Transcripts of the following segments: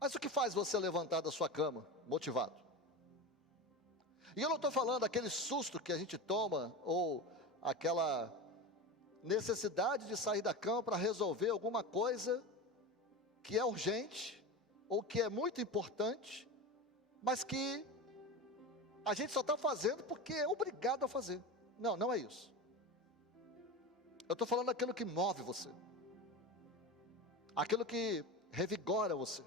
Mas o que faz você levantar da sua cama motivado? E eu não estou falando aquele susto que a gente toma, ou aquela necessidade de sair da cama para resolver alguma coisa que é urgente, ou que é muito importante, mas que a gente só está fazendo porque é obrigado a fazer. Não, não é isso. Eu estou falando daquilo que move você, aquilo que revigora você,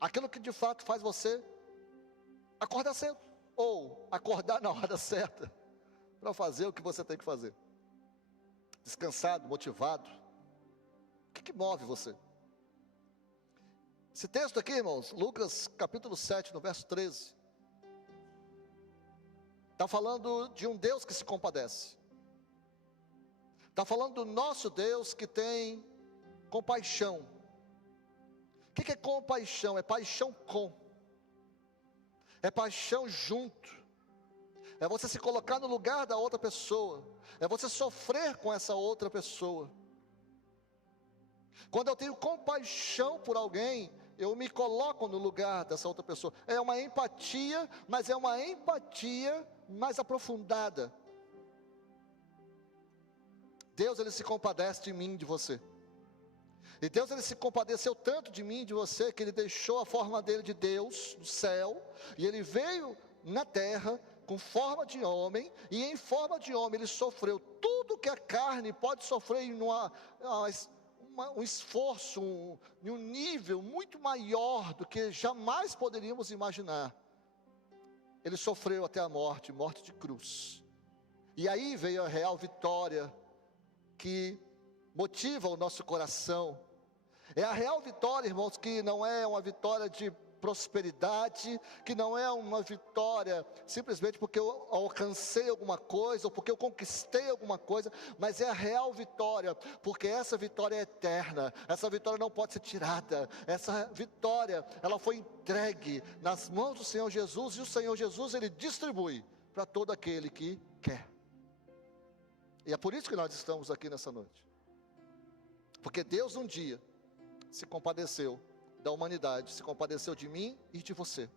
aquilo que de fato faz você acordar cedo, ou acordar na hora certa, para fazer o que você tem que fazer, descansado, motivado. O que move você? Esse texto aqui, irmãos, Lucas capítulo 7, no verso 13, está falando de um Deus que se compadece, está falando do nosso Deus que tem compaixão. O que é compaixão? É paixão com, é paixão junto, é você se colocar no lugar da outra pessoa, é você sofrer com essa outra pessoa. Quando eu tenho compaixão por alguém, eu me coloco no lugar dessa outra pessoa. É uma empatia, mas é uma empatia mais aprofundada. Deus, Ele se compadece de mim, de você. E Deus, Ele se compadeceu tanto de mim, de você, que Ele deixou a forma dele de Deus, do céu, e Ele veio na terra, com forma de homem, e em forma de homem Ele sofreu tudo que a carne pode sofrer em um esforço, em um nível muito maior do que jamais poderíamos imaginar. Ele sofreu até a morte, morte de cruz. E aí veio a real vitória que motiva o nosso coração. É a real vitória, irmãos, que não é uma vitória de prosperidade, que não é uma vitória simplesmente porque eu alcancei alguma coisa, ou porque eu conquistei alguma coisa, mas é a real vitória, porque essa vitória é eterna, essa vitória não pode ser tirada, essa vitória, ela foi entregue nas mãos do Senhor Jesus, e o Senhor Jesus, Ele distribui para todo aquele que quer. E é por isso que nós estamos aqui nessa noite, porque Deus um dia se compadeceu da humanidade, se compadeceu de mim e de você.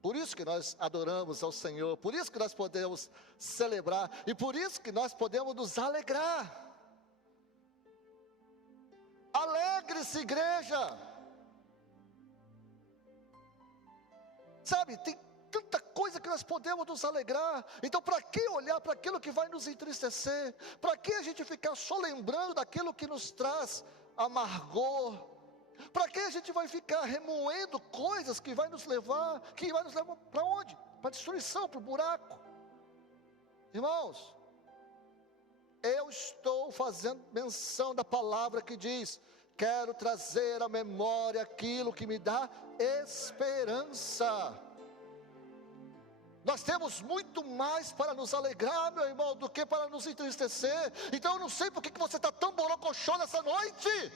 Por isso que nós adoramos ao Senhor, por isso que nós podemos celebrar, e por isso que nós podemos nos alegrar. Alegre-se, igreja. Sabe, tem tanta coisa que nós podemos nos alegrar. Então para que olhar para aquilo que vai nos entristecer? Para que a gente ficar só lembrando daquilo que nos traz amargor? Para que a gente vai ficar remoendo coisas que vai nos levar para onde? Para a destruição, para o buraco. Irmãos, eu estou fazendo menção da palavra que diz: quero trazer à memória aquilo que me dá esperança. Nós temos muito mais para nos alegrar, meu irmão, do que para nos entristecer. Então eu não sei por que você está tão borocochô nessa noite.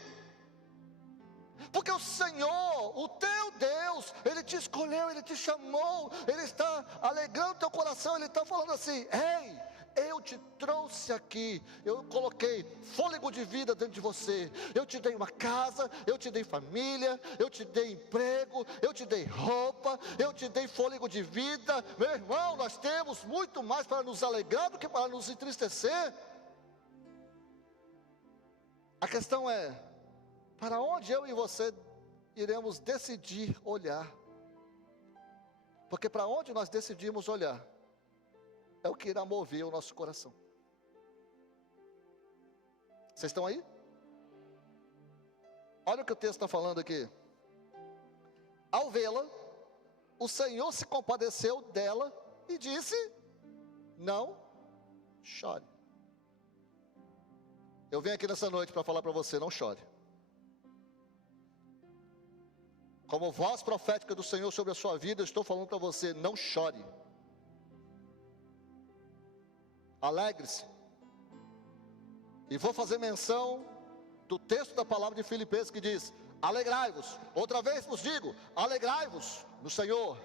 Porque o Senhor, o teu Deus, Ele te escolheu, Ele te chamou, Ele está alegrando o teu coração, Ele está falando assim: ei, eu te trouxe aqui, eu coloquei fôlego de vida dentro de você, eu te dei uma casa, eu te dei família, eu te dei emprego, eu te dei roupa, eu te dei fôlego de vida. Meu irmão, nós temos muito mais para nos alegrar do que para nos entristecer. A questão é: para onde eu e você iremos decidir olhar? Porque para onde nós decidimos olhar é o que irá mover o nosso coração. Vocês estão aí? Olha o que o texto está falando aqui. Ao vê-la, o Senhor se compadeceu dela e disse: não chore. Eu venho aqui nessa noite para falar para você: não chore. Como voz profética do Senhor sobre a sua vida, eu estou falando para você: não chore. Alegre-se. E vou fazer menção do texto da palavra de Filipenses que diz: alegrai-vos. Outra vez vos digo: alegrai-vos no Senhor.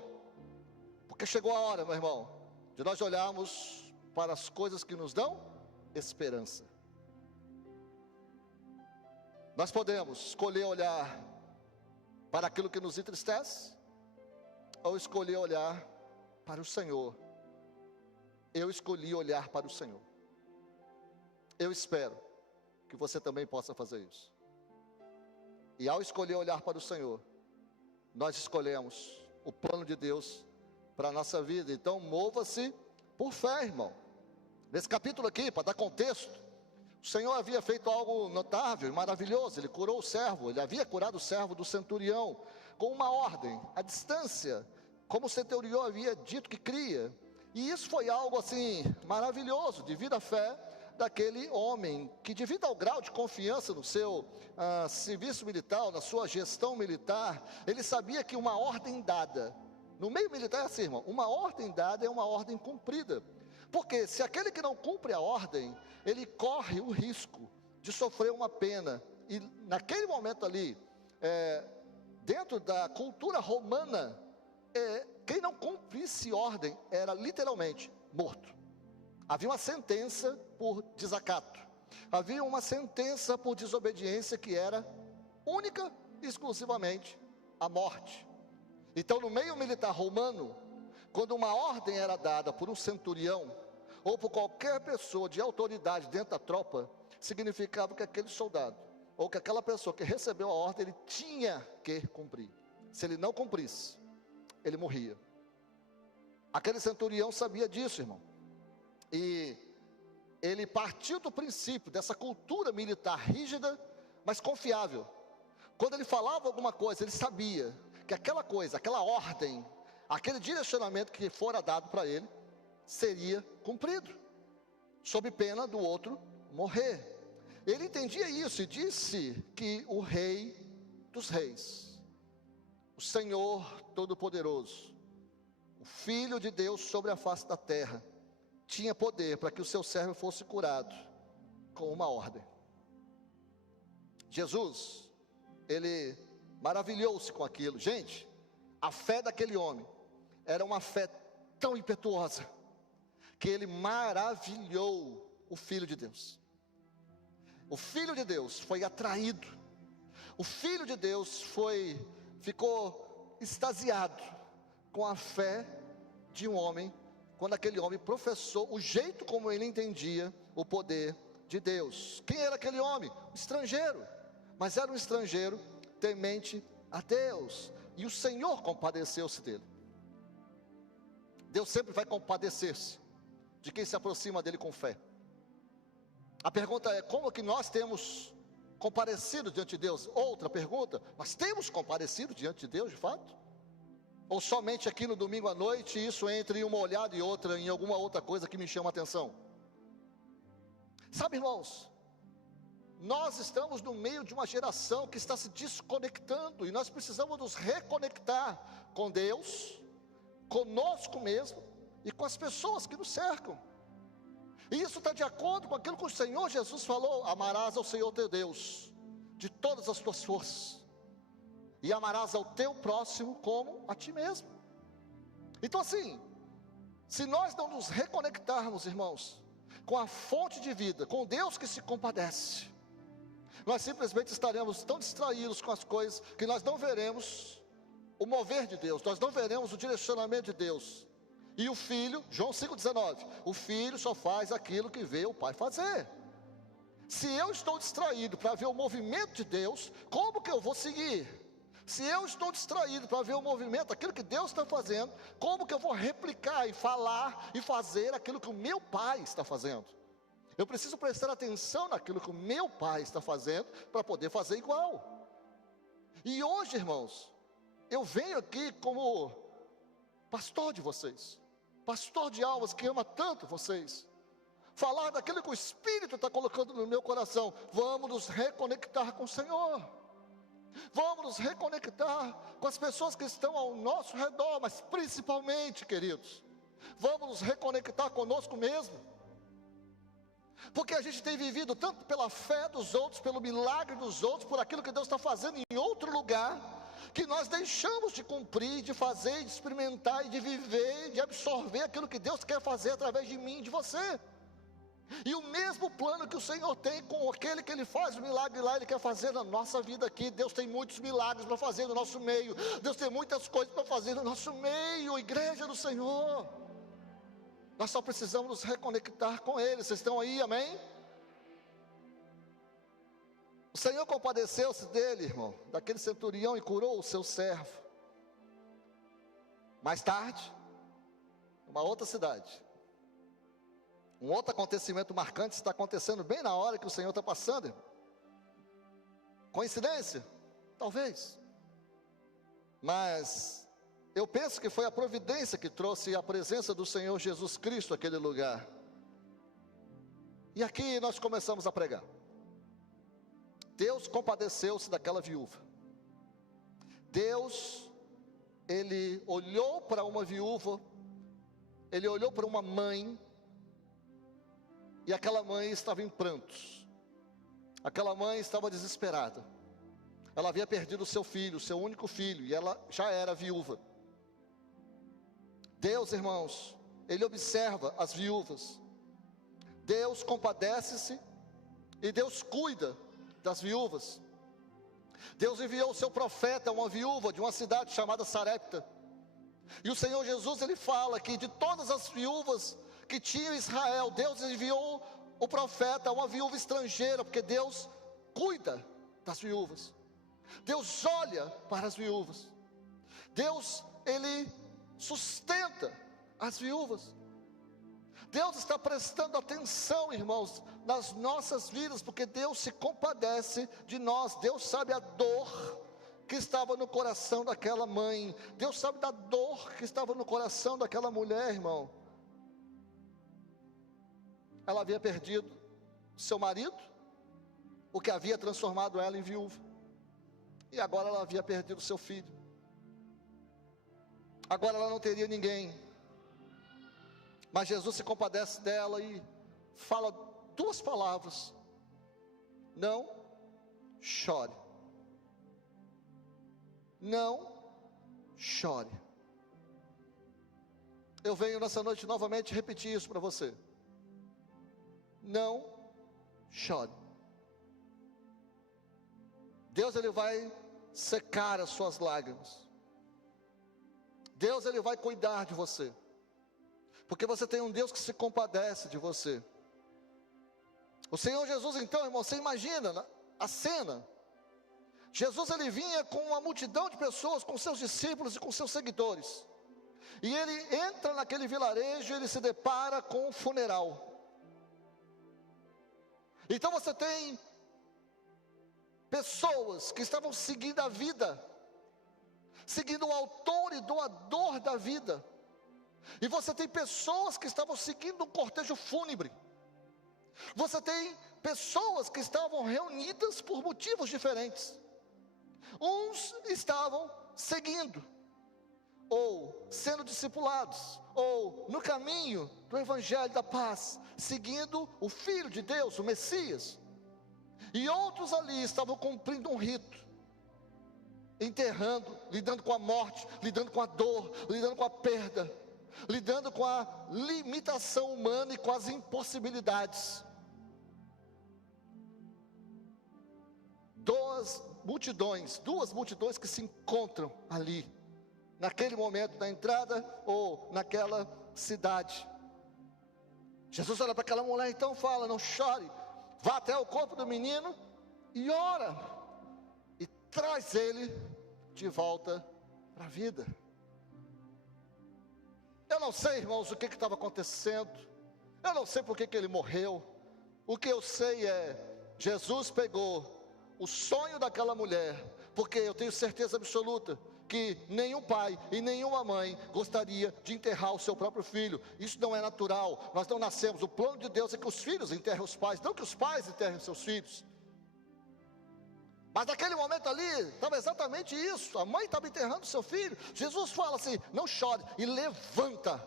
Porque chegou a hora, meu irmão, de nós olharmos para as coisas que nos dão esperança. Nós podemos escolher olhar para aquilo que nos entristece, ou escolher olhar para o Senhor. Eu escolhi olhar para o Senhor. Eu espero que você também possa fazer isso. E ao escolher olhar para o Senhor, nós escolhemos o plano de Deus para a nossa vida. Então mova-se por fé, irmão. Nesse capítulo aqui, para dar contexto, o Senhor havia feito algo notável e maravilhoso. Ele curou o servo, ele havia curado o servo do centurião, com uma ordem, à distância, como o centurião havia dito que cria. E isso foi algo assim, maravilhoso, devido à fé daquele homem, que devido ao grau de confiança no seu serviço militar, na sua gestão militar, ele sabia que uma ordem dada, no meio militar é assim, irmão, uma ordem dada é uma ordem cumprida. Porque se aquele que não cumpre a ordem, ele corre o risco de sofrer uma pena. E naquele momento ali, dentro da cultura romana, quem não cumprisse ordem era literalmente morto. Havia uma sentença por desacato, havia uma sentença por desobediência que era única e exclusivamente a morte. Então no meio militar romano, quando uma ordem era dada por um centurião, ou por qualquer pessoa de autoridade dentro da tropa, significava que aquele soldado, ou que aquela pessoa que recebeu a ordem, ele tinha que cumprir. Se ele não cumprisse, ele morria. Aquele centurião sabia disso, irmão. E ele partiu do princípio dessa cultura militar rígida, mas confiável. Quando ele falava alguma coisa, ele sabia que aquela coisa, aquela ordem, aquele direcionamento que fora dado para ele, seria cumprido, sob pena do outro morrer. Ele entendia isso e disse que o Rei dos Reis, o Senhor Todo-Poderoso, o Filho de Deus sobre a face da terra, tinha poder para que o seu servo fosse curado com uma ordem. Jesus, ele maravilhou-se com aquilo. Gente, a fé daquele homem era uma fé tão impetuosa, que ele maravilhou o Filho de Deus. O Filho de Deus foi atraído, o Filho de Deus ficou extasiado com a fé de um homem, quando aquele homem professou o jeito como ele entendia o poder de Deus. Quem era aquele homem? Um estrangeiro, mas era um estrangeiro temente a Deus, e o Senhor compadeceu-se dele. Deus sempre vai compadecer-se de quem se aproxima dele com fé. A pergunta é, como que nós temos comparecido diante de Deus? Outra pergunta, nós temos comparecido diante de Deus de fato? Ou somente aqui no domingo à noite, isso entre uma olhada e outra, em alguma outra coisa que me chama a atenção? Sabe, irmãos, nós estamos no meio de uma geração que está se desconectando, e nós precisamos nos reconectar com Deus, conosco mesmo, e com as pessoas que nos cercam. E isso está de acordo com aquilo que o Senhor Jesus falou: amarás ao Senhor teu Deus de todas as tuas forças, e amarás ao teu próximo como a ti mesmo. Então assim, se nós não nos reconectarmos, irmãos, com a fonte de vida, com Deus que se compadece, nós simplesmente estaremos tão distraídos com as coisas, que nós não veremos o mover de Deus, nós não veremos o direcionamento de Deus. E o filho, João 5,19, o filho só faz aquilo que vê o pai fazer. Se eu estou distraído para ver o movimento de Deus, como que eu vou seguir? Se eu estou distraído para ver o movimento, aquilo que Deus está fazendo, como que eu vou replicar e falar e fazer aquilo que o meu pai está fazendo? Eu preciso prestar atenção naquilo que o meu pai está fazendo, para poder fazer igual. E hoje, irmãos, eu venho aqui como pastor de vocês, pastor de almas que ama tanto vocês, falar daquilo que o Espírito está colocando no meu coração. Vamos nos reconectar com o Senhor, vamos nos reconectar com as pessoas que estão ao nosso redor, mas principalmente, queridos, vamos nos reconectar conosco mesmo, porque a gente tem vivido tanto pela fé dos outros, pelo milagre dos outros, por aquilo que Deus está fazendo em outro lugar, que nós deixamos de cumprir, de fazer, de experimentar e de viver, de absorver aquilo que Deus quer fazer através de mim e de você. E o mesmo plano que o Senhor tem com aquele que Ele faz o milagre lá, Ele quer fazer na nossa vida aqui. Deus tem muitos milagres para fazer no nosso meio. Deus tem muitas coisas para fazer no nosso meio, igreja do Senhor. Nós só precisamos nos reconectar com Ele. Vocês estão aí, amém? O Senhor compadeceu-se dele, irmão, daquele centurião, e curou o seu servo. Mais tarde, numa outra cidade, um outro acontecimento marcante está acontecendo bem na hora que o Senhor está passando, irmão. Coincidência? Talvez. Mas eu penso que foi a providência que trouxe a presença do Senhor Jesus Cristo àquele lugar. E aqui nós começamos a pregar. Deus compadeceu-se daquela viúva. Deus, Ele olhou para uma viúva, Ele olhou para uma mãe, e aquela mãe estava em prantos. Aquela mãe estava desesperada. Ela havia perdido o seu filho, o seu único filho, e ela já era viúva. Deus, irmãos, Ele observa as viúvas. Deus compadece-se e Deus cuida das viúvas. Deus enviou o seu profeta a uma viúva de uma cidade chamada Sarepta. E o Senhor Jesus, Ele fala que de todas as viúvas que tinha Israel, Deus enviou o profeta a uma viúva estrangeira, porque Deus cuida das viúvas. Deus olha para as viúvas. Deus, Ele sustenta as viúvas. Deus está prestando atenção, irmãos, nas nossas vidas, porque Deus se compadece de nós. Deus sabe a dor que estava no coração daquela mãe. Deus sabe da dor que estava no coração daquela mulher, irmão. Ela havia perdido seu marido, o que havia transformado ela em viúva. E agora ela havia perdido seu filho. Agora ela não teria ninguém. Mas Jesus se compadece dela e fala duas palavras: não chore. Não chore. Eu venho nessa noite novamente repetir isso para você. Não chore. Deus, Ele vai secar as suas lágrimas. Deus, Ele vai cuidar de você. Porque você tem um Deus que se compadece de você. O Senhor Jesus, então, irmão, você imagina a cena. Jesus, Ele vinha com uma multidão de pessoas, com seus discípulos e com seus seguidores. E Ele entra naquele vilarejo e Ele se depara com um funeral. Então você tem pessoas que estavam seguindo a vida, seguindo o autor e doador da vida. E você tem pessoas que estavam seguindo um cortejo fúnebre. Você tem pessoas que estavam reunidas por motivos diferentes. Uns estavam seguindo, ou sendo discipulados, ou no caminho do Evangelho da Paz, seguindo o Filho de Deus, o Messias. E outros ali estavam cumprindo um rito, enterrando, lidando com a morte, lidando com a dor, lidando com a perda, lidando com a limitação humana e com as impossibilidades. Duas multidões que se encontram ali, naquele momento da entrada ou naquela cidade. Jesus olha para aquela mulher, então fala: não chore, vá até o corpo do menino e ora, e traz ele de volta para a vida. Eu não sei, irmãos, o que estava acontecendo, eu não sei por que ele morreu. O que eu sei é, Jesus pegou o sonho daquela mulher, porque eu tenho certeza absoluta que nenhum pai e nenhuma mãe gostaria de enterrar o seu próprio filho. Isso não é natural, nós não nascemos. O plano de Deus é que os filhos enterrem os pais, não que os pais enterrem seus filhos. Mas naquele momento ali, estava exatamente isso. A mãe estava enterrando seu filho. Jesus fala assim: não chore, e levanta,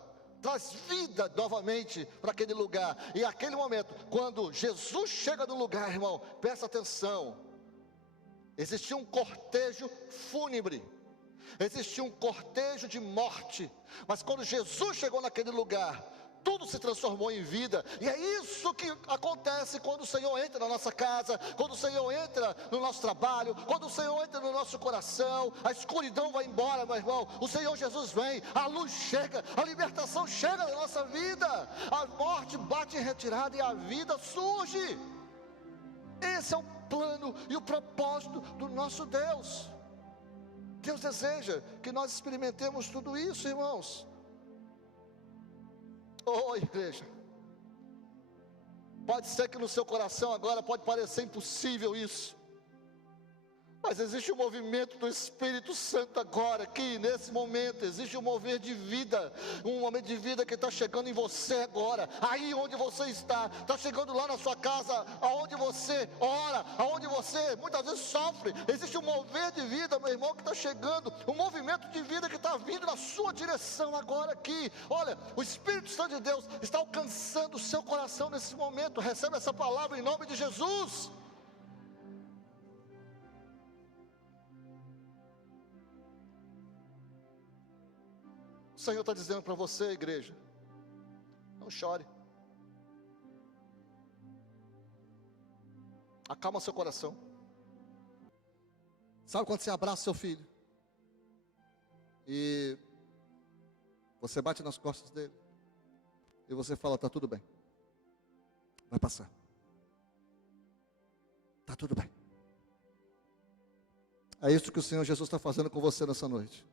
traz vida novamente para aquele lugar. E aquele momento, quando Jesus chega no lugar, irmão, presta atenção, existia um cortejo fúnebre, existia um cortejo de morte. Mas quando Jesus chegou naquele lugar, tudo se transformou em vida. E é isso que acontece quando o Senhor entra na nossa casa, quando o Senhor entra no nosso trabalho, quando o Senhor entra no nosso coração. A escuridão vai embora, meu irmão. O Senhor Jesus vem, a luz chega, a libertação chega na nossa vida, a morte bate em retirada e a vida surge. Esse é o plano e o propósito do nosso Deus. Deus deseja que nós experimentemos tudo isso, irmãos. Oh, igreja, pode ser que no seu coração agora pode parecer impossível isso, mas existe um movimento do Espírito Santo agora, aqui, nesse momento, existe um mover de vida, um momento de vida que está chegando em você agora, aí onde você está chegando lá na sua casa, aonde você ora, aonde você muitas vezes sofre, existe um mover de vida, meu irmão, que está chegando, um movimento de vida que está vindo na sua direção agora aqui. Olha, o Espírito Santo de Deus está alcançando o seu coração nesse momento. Recebe essa palavra em nome de Jesus. O Senhor está dizendo para você, igreja, não chore, acalma seu coração. Sabe quando você abraça seu filho e você bate nas costas dele e você fala, está tudo bem, vai passar, está tudo bem. É isso que o Senhor Jesus está fazendo com você nessa noite.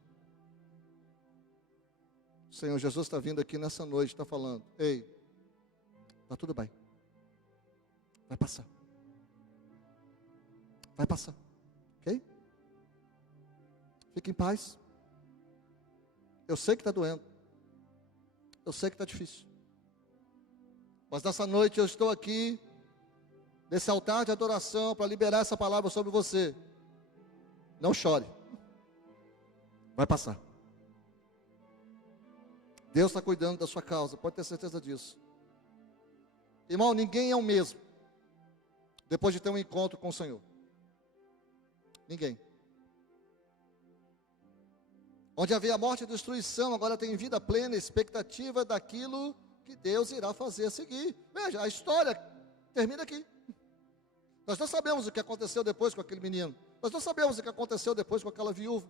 O Senhor Jesus está vindo aqui nessa noite, está falando, ei, está tudo bem, vai passar, ok? Fique em paz. Eu sei que está doendo, eu sei que está difícil, mas nessa noite eu estou aqui, nesse altar de adoração, para liberar essa palavra sobre você. Não chore, vai passar. Deus está cuidando da sua causa, pode ter certeza disso. Irmão, ninguém é o mesmo depois de ter um encontro com o Senhor. Ninguém. Onde havia morte e destruição, agora tem vida plena, expectativa daquilo que Deus irá fazer a seguir. Veja, a história termina aqui. Nós não sabemos o que aconteceu depois com aquele menino. Nós não sabemos o que aconteceu depois com aquela viúva.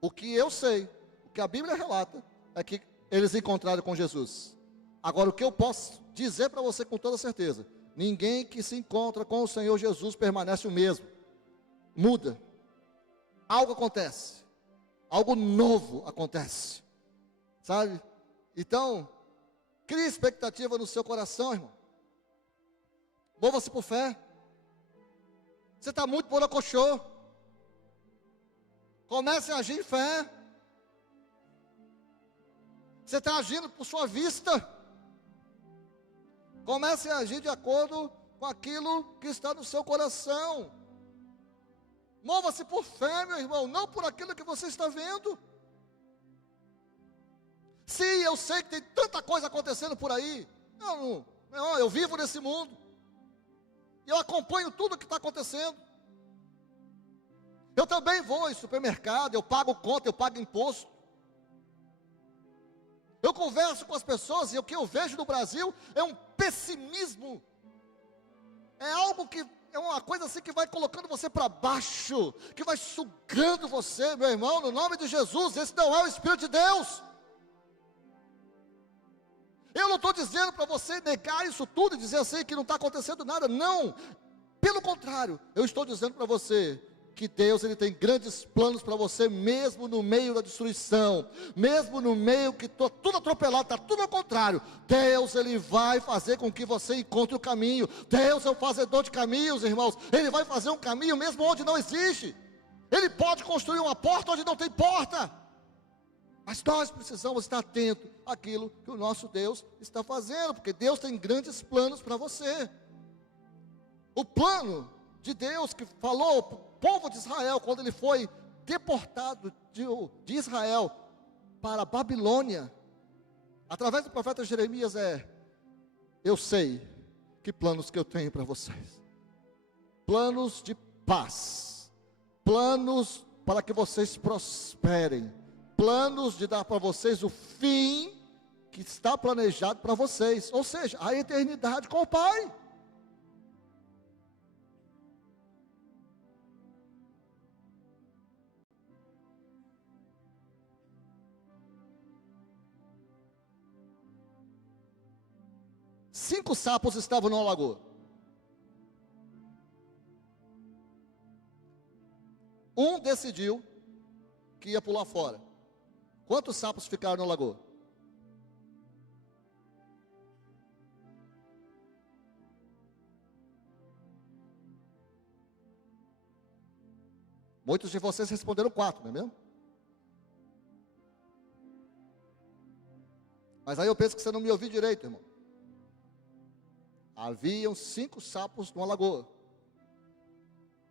O que eu sei, o que a Bíblia relata, é que eles encontraram com Jesus. Agora, o que eu posso dizer para você com toda certeza, ninguém que se encontra com o Senhor Jesus permanece o mesmo. Muda. Algo acontece. Algo novo acontece. Sabe? Então, crie expectativa no seu coração, irmão. Mova-se por fé. Você está muito borocochô. Comece a agir em fé. Você está agindo por sua vista. Comece a agir de acordo com aquilo que está no seu coração. Mova-se por fé, meu irmão, não por aquilo que você está vendo. Sim, eu sei que tem tanta coisa acontecendo por aí. Eu vivo nesse mundo. E eu acompanho tudo o que está acontecendo. Eu também vou em supermercado, eu pago conta, eu pago imposto. Eu converso com as pessoas e o que eu vejo no Brasil é um pessimismo. É algo que é uma coisa assim que vai colocando você para baixo, que vai sugando você, meu irmão, no nome de Jesus. Esse não é o Espírito de Deus. Eu não estou dizendo para você negar isso tudo e dizer assim que não está acontecendo nada, não. Pelo contrário, eu estou dizendo para você que Deus, Ele tem grandes planos para você, mesmo no meio da destruição, mesmo no meio que está tudo atropelado, está tudo ao contrário. Deus, Ele vai fazer com que você encontre o caminho. Deus é o fazedor de caminhos, irmãos. Ele vai fazer um caminho mesmo onde não existe. Ele pode construir uma porta onde não tem porta. Mas nós precisamos estar atentos àquilo que o nosso Deus está fazendo, porque Deus tem grandes planos para você. O plano de Deus que falou para o povo de Israel, quando ele foi deportado de Israel para a Babilônia, através do profeta Jeremias, eu sei que planos que eu tenho para vocês, planos de paz, planos para que vocês prosperem, planos de dar para vocês o fim que está planejado para vocês, ou seja, a eternidade com o Pai. Cinco sapos estavam numa lagoa. Um decidiu que ia pular fora. Quantos sapos ficaram na lagoa? Muitos de vocês responderam 4, não é mesmo? Mas aí eu penso que você não me ouviu direito, irmão. Haviam 5 sapos numa lagoa.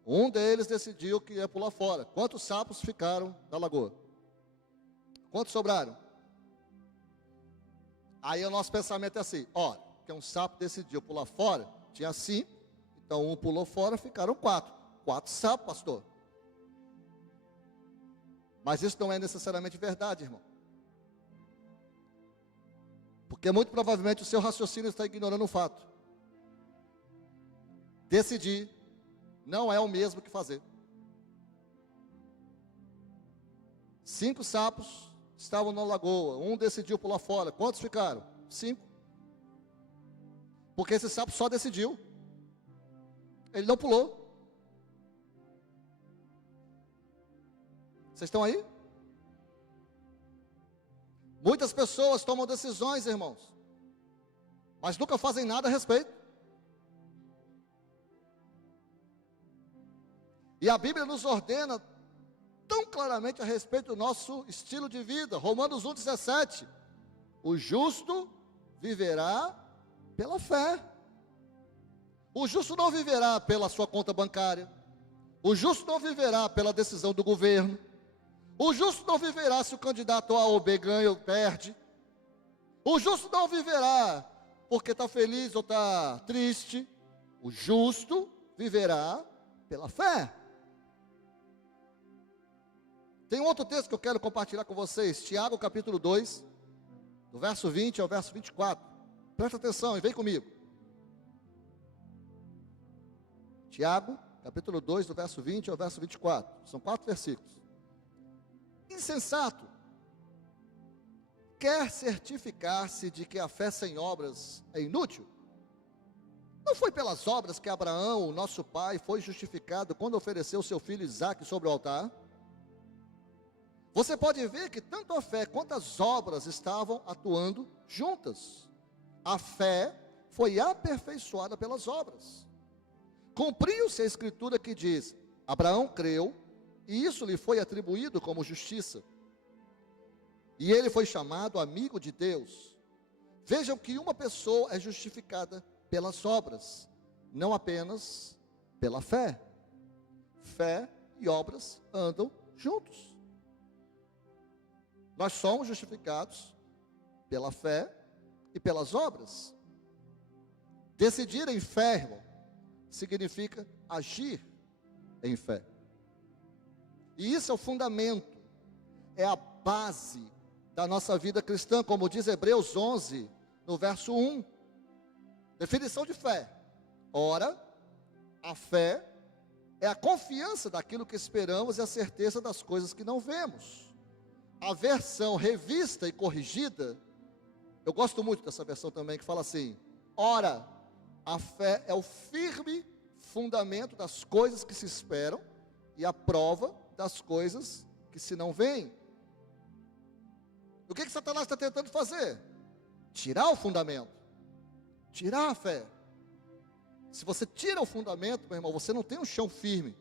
Um deles decidiu que ia pular fora. Quantos sapos ficaram na lagoa? Quantos sobraram? Aí o nosso pensamento é assim: ó, que um sapo decidiu pular fora, tinha 5, então um pulou fora, ficaram 4. 4 sapos, pastor. Mas isso não é necessariamente verdade, irmão. Porque muito provavelmente o seu raciocínio está ignorando o fato. Decidir não é o mesmo que fazer. 5 sapos estavam na lagoa, um decidiu pular fora. Quantos ficaram? 5. Porque esse sapo só decidiu. Ele não pulou. Vocês estão aí? Muitas pessoas tomam decisões, irmãos, mas nunca fazem nada a respeito. E a Bíblia nos ordena tão claramente a respeito do nosso estilo de vida. Romanos 1,17. O justo viverá pela fé. O justo não viverá pela sua conta bancária. O justo não viverá pela decisão do governo. O justo não viverá se o candidato A ou B ganha ou perde. O justo não viverá porque está feliz ou está triste. O justo viverá pela fé. Tem um outro texto que eu quero compartilhar com vocês. Tiago capítulo 2, do verso 20 ao verso 24. Presta atenção e vem comigo. Tiago capítulo 2, do verso 20 ao verso 24. São 4 versículos. Insensato, quer certificar-se de que a fé sem obras é inútil? Não foi pelas obras que Abraão, o nosso pai, foi justificado quando ofereceu seu filho Isaque sobre o altar? Você pode ver que tanto a fé quanto as obras estavam atuando juntas. A fé foi aperfeiçoada pelas obras. Cumpriu-se a escritura que diz: Abraão creu, e isso lhe foi atribuído como justiça. E ele foi chamado amigo de Deus. Vejam que uma pessoa é justificada pelas obras, não apenas pela fé. Fé e obras andam juntos. Nós somos justificados pela fé e pelas obras. Decidir em fé, irmão, significa agir em fé. E isso é o fundamento, é a base da nossa vida cristã, como diz Hebreus 11, no verso 1. Definição de fé. Ora, a fé é a confiança daquilo que esperamos e a certeza das coisas que não vemos. A versão revista e corrigida, eu gosto muito dessa versão também, que fala assim: ora, a fé é o firme fundamento das coisas que se esperam e a prova das coisas que se não veem. O que Satanás está tentando fazer? Tirar o fundamento, tirar a fé. Se você tira o fundamento, meu irmão, você não tem um chão firme.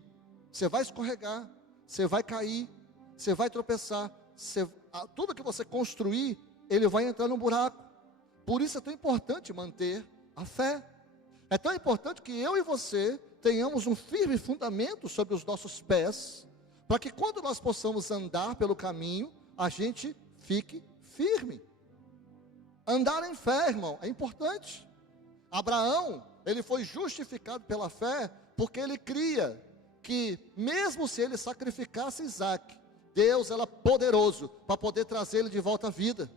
Você vai escorregar, você vai cair, você vai tropeçar. Tudo que você construir, ele vai entrar num buraco. Por isso é tão importante manter a fé. É tão importante que eu e você tenhamos um firme fundamento sobre os nossos pés, para que quando nós possamos andar pelo caminho, a gente fique firme. Andar em fé, irmão, é importante. Abraão, ele foi justificado pela fé, porque ele cria que mesmo se ele sacrificasse Isaque, Deus era poderoso para poder trazer ele de volta à vida.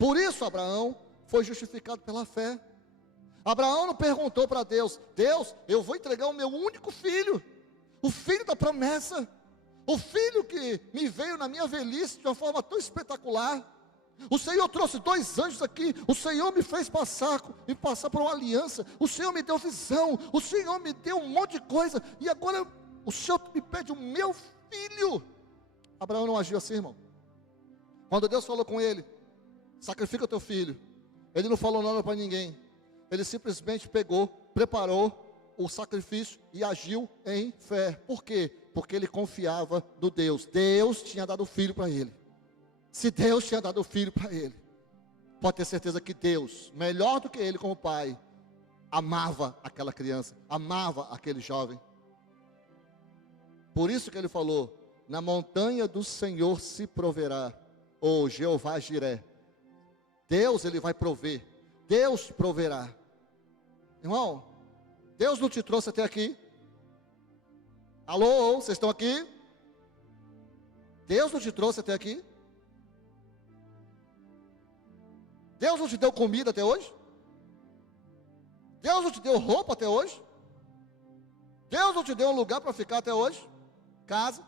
Por isso Abraão foi justificado pela fé. Abraão não perguntou para Deus: Deus, eu vou entregar o meu único filho, o filho da promessa, o filho que me veio na minha velhice de uma forma tão espetacular. O Senhor trouxe 2 anjos aqui, o Senhor me fez passar por uma aliança, o Senhor me deu visão, o Senhor me deu um monte de coisa, e agora o Senhor me pede o meu filho. Abraão não agiu assim, irmão. Quando Deus falou com ele: sacrifica o teu filho, ele não falou nada para ninguém. Ele simplesmente pegou, preparou o sacrifício e agiu em fé. Por quê? Porque ele confiava no Deus. Deus tinha dado o filho para ele. Se Deus tinha dado o filho para ele, pode ter certeza que Deus, melhor do que ele como pai, amava aquela criança, amava aquele jovem. Por isso que ele falou: na montanha do Senhor se proverá, ou Jeová Jiré. Deus, ele vai prover, Deus proverá. Irmão, Deus não te trouxe até aqui? Alô, vocês estão aqui? Deus não te trouxe até aqui? Deus não te deu comida até hoje? Deus não te deu roupa até hoje? Deus não te deu um lugar para ficar até hoje? Casa?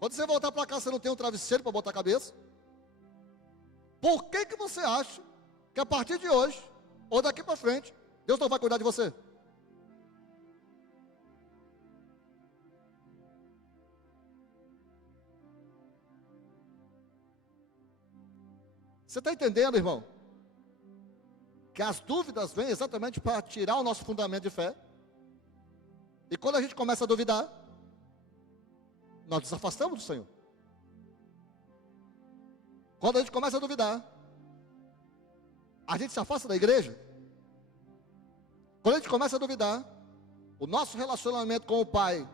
Quando você voltar para casa, você não tem um travesseiro para botar a cabeça? Por que você acha que a partir de hoje, ou daqui para frente, Deus não vai cuidar de você? Você está entendendo, irmão? Que as dúvidas vêm exatamente para tirar o nosso fundamento de fé. E quando a gente começa a duvidar, nós nos afastamos do Senhor. Quando a gente começa a duvidar, a gente se afasta da igreja. Quando a gente começa a duvidar, o nosso relacionamento com o Pai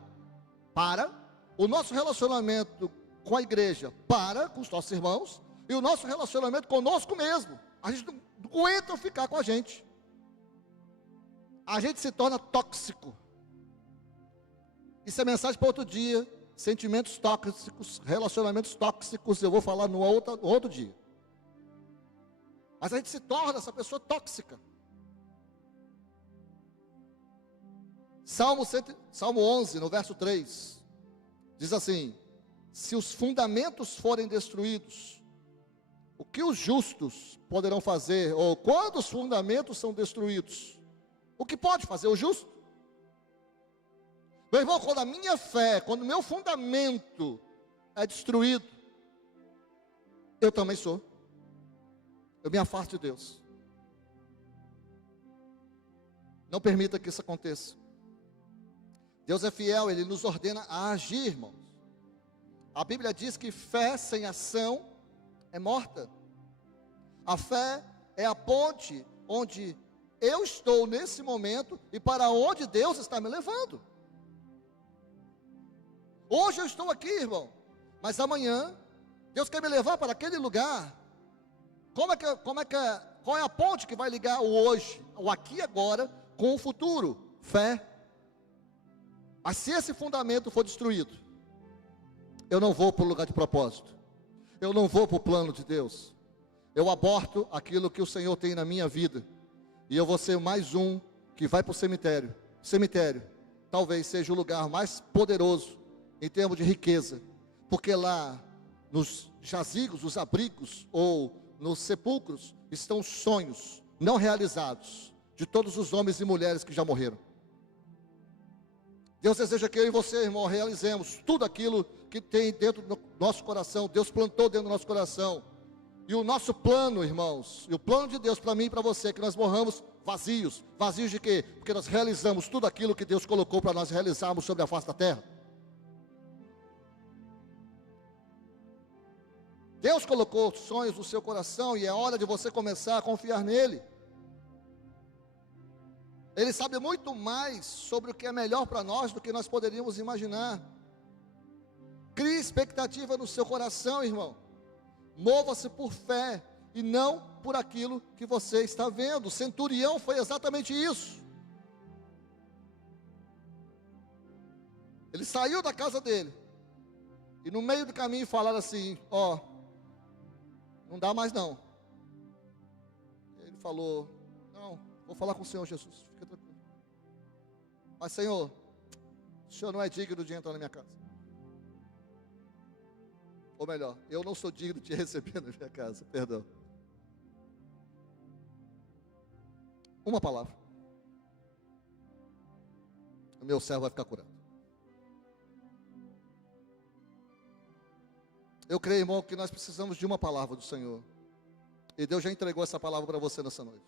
para, o nosso relacionamento com a igreja para, com os nossos irmãos, e o nosso relacionamento conosco mesmo. A gente não aguenta ficar com a gente. A gente se torna tóxico. Isso é mensagem para outro dia. Sentimentos tóxicos, relacionamentos tóxicos, eu vou falar no outro dia. Mas a gente se torna essa pessoa tóxica. Salmo 11, no verso 3, diz assim: se os fundamentos forem destruídos, o que os justos poderão fazer? Ou quando os fundamentos são destruídos, o que pode fazer o justo? Meu irmão, quando a minha fé, quando o meu fundamento é destruído, eu também sou. Eu me afasto de Deus. Não permita que isso aconteça. Deus é fiel, Ele nos ordena a agir, irmãos. A Bíblia diz que fé sem ação é morta. A fé é a ponte onde eu estou nesse momento e para onde Deus está me levando. Hoje eu estou aqui, irmão, mas amanhã Deus quer me levar para aquele lugar. Qual é a ponte que vai ligar o hoje, o aqui e agora, com o futuro? Fé. Mas se esse fundamento for destruído, eu não vou para o lugar de propósito. Eu não vou para o plano de Deus. Eu aborto aquilo que o Senhor tem na minha vida. E eu vou ser mais um que vai para o cemitério. Cemitério talvez seja o lugar mais poderoso em termos de riqueza. Porque lá, nos jazigos, nos abrigos ou nos sepulcros, estão sonhos não realizados de todos os homens e mulheres que já morreram. Deus deseja que eu e você, irmão, realizemos tudo aquilo que tem dentro do nosso coração. Deus plantou dentro do nosso coração. E o nosso plano, irmãos, e o plano de Deus para mim e para você, é que nós morramos vazios. Vazios de quê? Porque nós realizamos tudo aquilo que Deus colocou para nós realizarmos sobre a face da terra. Deus colocou sonhos no seu coração e é hora de você começar a confiar nele. Ele sabe muito mais sobre o que é melhor para nós do que nós poderíamos imaginar. Crie expectativa no seu coração, irmão. Mova-se por fé e não por aquilo que você está vendo. O centurião foi exatamente isso. Ele saiu da casa dele e no meio do caminho falaram assim: ó, não dá mais não. falou: não, vou falar com o Senhor Jesus, fica tranquilo. Mas Senhor, o Senhor não é digno de entrar na minha casa. Ou melhor, eu não sou digno de te receber na minha casa, perdão. Uma palavra. O meu servo vai ficar curado. Eu creio, irmão, que nós precisamos de uma palavra do Senhor. E Deus já entregou essa palavra para você nessa noite.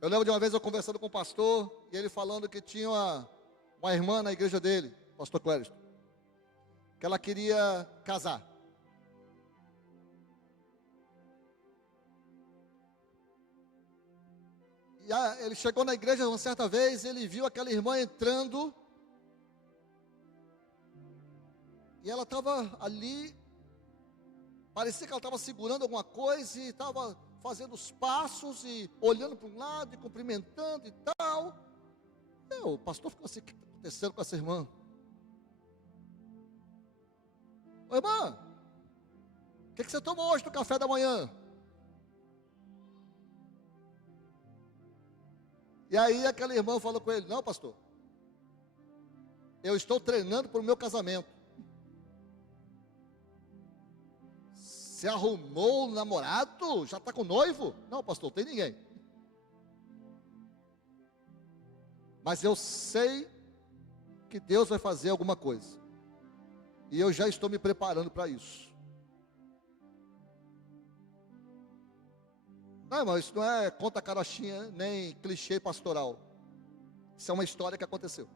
Eu lembro de uma vez eu conversando com o pastor, e ele falando que tinha uma irmã na igreja dele, pastor Cléristo, que ela queria casar. E ele chegou na igreja uma certa vez, ele viu aquela irmã entrando, e ela estava ali, parecia que ela estava segurando alguma coisa, e estava fazendo os passos, e olhando para um lado, e cumprimentando e tal. E o pastor ficou assim: o que está acontecendo com essa irmã? Ô irmã, o que você tomou hoje no café da manhã? E aí aquela irmã falou com ele: não, pastor, eu estou treinando para o meu casamento. Você arrumou o namorado? Já está com noivo? Não, pastor, não tem ninguém. Mas eu sei que Deus vai fazer alguma coisa. E eu já estou me preparando para isso. Não, irmão, isso não é conta carochinha, nem clichê pastoral. Isso é uma história que aconteceu.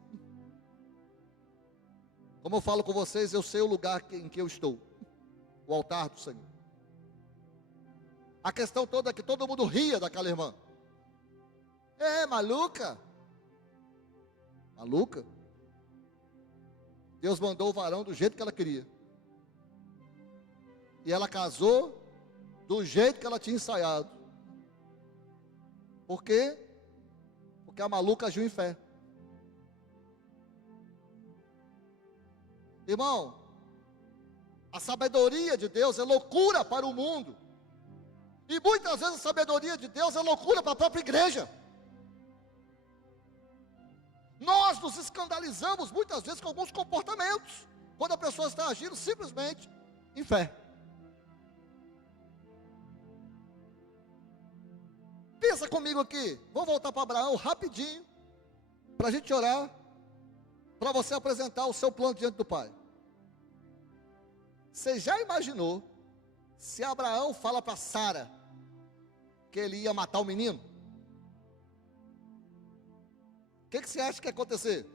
Como eu falo com vocês, eu sei o lugar em que eu estou. O altar do Senhor. A questão toda é que todo mundo ria daquela irmã. É, maluca? Maluca? Deus mandou o varão do jeito que ela queria. E ela casou do jeito que ela tinha ensaiado. Por quê? Porque a maluca agiu em fé. Irmão, a sabedoria de Deus é loucura para o mundo. E muitas vezes a sabedoria de Deus é loucura para a própria igreja. Nós nos escandalizamos muitas vezes com alguns comportamentos, quando a pessoa está agindo simplesmente em fé. Pensa comigo aqui, vou voltar para Abraão rapidinho, para a gente orar, para você apresentar o seu plano diante do Pai. Você já imaginou se Abraão fala para Sara que ele ia matar o menino? O que você acha que ia acontecer?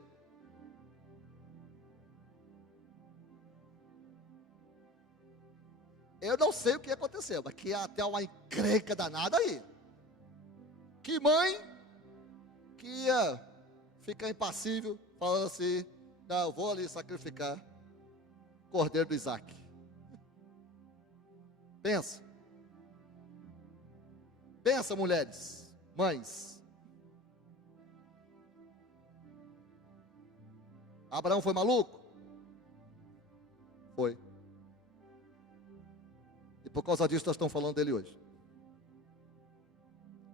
Eu não sei o que ia acontecer, mas que ia até uma encrenca danada aí. Que mãe que ia ficar impassível, falando assim: não, eu vou ali sacrificar o cordeiro do Isaac. Pensa. Pensa, mulheres, mães. Abraão foi maluco? Foi. E por causa disso nós estamos falando dele hoje.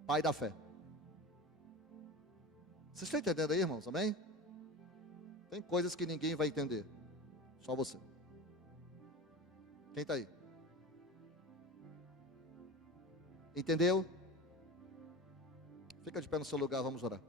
Pai da fé. Vocês estão entendendo aí, irmãos? Amém? Tem coisas que ninguém vai entender. Só você. Quem está aí? Entendeu? Fica de pé no seu lugar, vamos orar.